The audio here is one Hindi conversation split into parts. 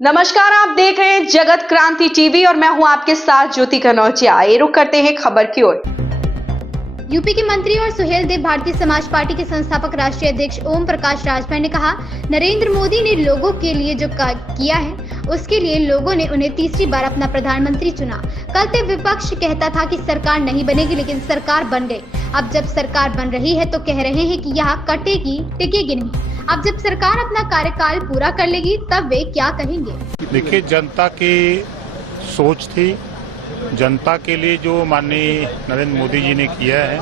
नमस्कार, आप देख रहे हैं जगत क्रांति टीवी और मैं हूं आपके साथ ज्योति कनौजिया। आइए रुक करते हैं खबर की ओर। यूपी के मंत्री और सुहेल देव भारतीय समाज पार्टी के संस्थापक राष्ट्रीय अध्यक्ष ओम प्रकाश राजभर ने कहा, नरेंद्र मोदी ने लोगों के लिए जो किया है उसके लिए लोगों ने उन्हें तीसरी बार अपना प्रधानमंत्री चुना। कल तक विपक्ष कहता था कि सरकार नहीं बनेगी, लेकिन सरकार बन गई। अब जब सरकार बन रही है तो कह रहे हैं कि यहाँ कटेगी टिकेगी नहीं। अब जब सरकार अपना कार्यकाल पूरा कर लेगी तब वे क्या कहेंगे। देखिए, जनता की सोच थी, जनता के लिए जो माननीय नरेंद्र मोदी जी ने किया है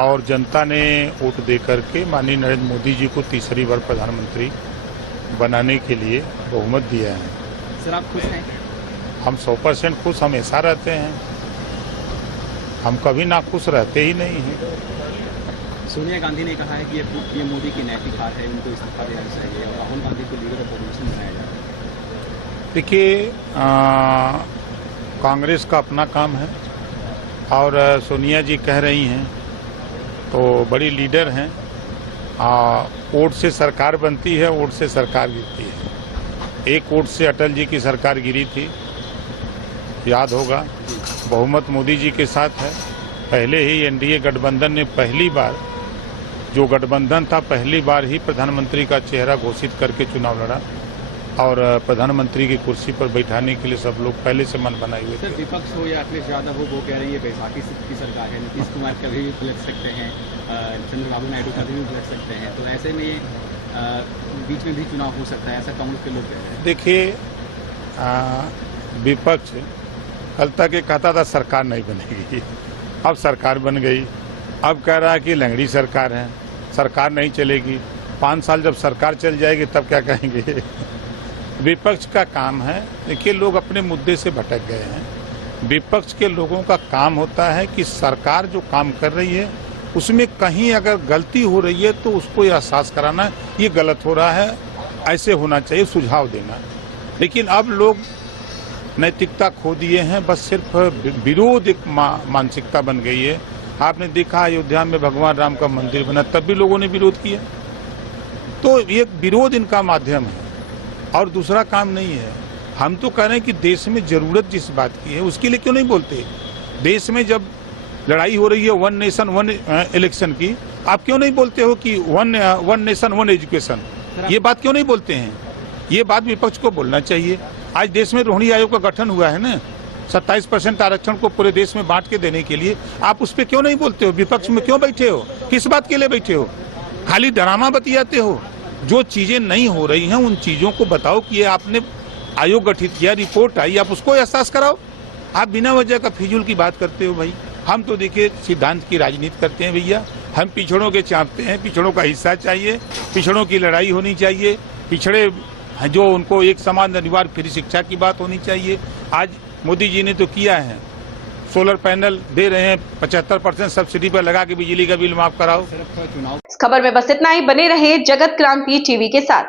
और जनता ने वोट दे करके माननीय नरेंद्र मोदी जी को तीसरी बार प्रधानमंत्री बनाने के लिए बहुमत दिया है। सर, आप खुश हैं? हम 100% खुश हमेशा रहते हैं, हम कभी नाखुश रहते ही नहीं हैं। सोनिया गांधी ने कहा है कि ये मोदी की नैतिक हार है, उनको इस्तीफा देना चाहिए और राहुल गांधी को लीडर ऑफ अपोजिशन बनाया जाए। देखिए, कांग्रेस का अपना काम है और सोनिया जी कह रही हैं तो बड़ी लीडर हैं। वोट से सरकार बनती है, वोट से सरकार गिरती है। एक वोट से अटल जी की सरकार गिरी थी, याद होगा। बहुमत मोदी जी के साथ है। पहले ही एनडीए गठबंधन ने पहली बार, जो गठबंधन था, पहली बार ही प्रधानमंत्री का चेहरा घोषित करके चुनाव लड़ा और प्रधानमंत्री की कुर्सी पर बैठाने के लिए सब लोग पहले से मन बनाए हुए थे। सर, विपक्ष हो या अखिलेश यादव हो, वो कह रही है बैसाखी की सरकार है, नीतीश कुमार कभी भी उलट सकते हैं, चंद्रबाबू नायडू कभी भी उलट सकते हैं, तो ऐसे में बीच में भी चुनाव हो सकता है, ऐसा कांग्रेस के लोग कह रहे हैं। देखिए, विपक्ष कल तक ये कहता था सरकार नहीं बनेगी, अब सरकार बन गई। अब कह रहा है कि लंगड़ी सरकार है, सरकार नहीं चलेगी। 5 साल जब सरकार चल जाएगी तब क्या कहेंगे। विपक्ष का काम है, देखिए, लोग अपने मुद्दे से भटक गए हैं। विपक्ष के लोगों का काम होता है कि सरकार जो काम कर रही है उसमें कहीं अगर गलती हो रही है तो उसको एहसास कराना, ये गलत हो रहा है, ऐसे होना चाहिए, सुझाव देना। लेकिन अब लोग नैतिकता खो दिए हैं, बस सिर्फ विरोध एक मानसिकता बन गई है। आपने देखा अयोध्या में भगवान राम का मंदिर बना, तब भी लोगों ने विरोध किया। तो ये विरोध इनका माध्यम है और दूसरा काम नहीं है। हम तो कह रहे हैं कि देश में जरूरत जिस बात की है उसके लिए क्यों नहीं बोलते। देश में जब लड़ाई हो रही है 1 नेशन 1 इलेक्शन की, आप क्यों नहीं बोलते हो कि 1 नेशन 1 एजुकेशन, ये बात क्यों नहीं बोलते हैं। ये बात विपक्ष को बोलना चाहिए। आज देश में रोहिणी आयोग का गठन हुआ है ना, 27% आरक्षण को पूरे देश में बांट के देने के लिए, आप उस पर क्यों नहीं बोलते हो। विपक्ष में क्यों बैठे हो, किस बात के लिए बैठे हो, खाली ड्रामा बतियाते हो। जो चीजें नहीं हो रही हैं उन चीजों को बताओ कि ये आपने आयोग गठित किया, रिपोर्ट आई, आप उसको एहसास कराओ। आप बिना वजह का फिजूल की बात करते हो भाई। हम तो देखिए सिद्धांत की राजनीति करते हैं भैया, हम पिछड़ों के चाहते हैं, पिछड़ों का हिस्सा चाहिए, पिछड़ों की लड़ाई होनी चाहिए, पिछड़े जो उनको एक समान अनिवार्य फ्री शिक्षा की बात होनी चाहिए। आज मोदी जी ने तो किया है, सोलर पैनल दे रहे हैं, 75% सब्सिडी पर लगा के बिजली का बिल माफ कराओ। इस खबर में बस इतना ही। बने रहे जगत क्रांति टीवी के साथ।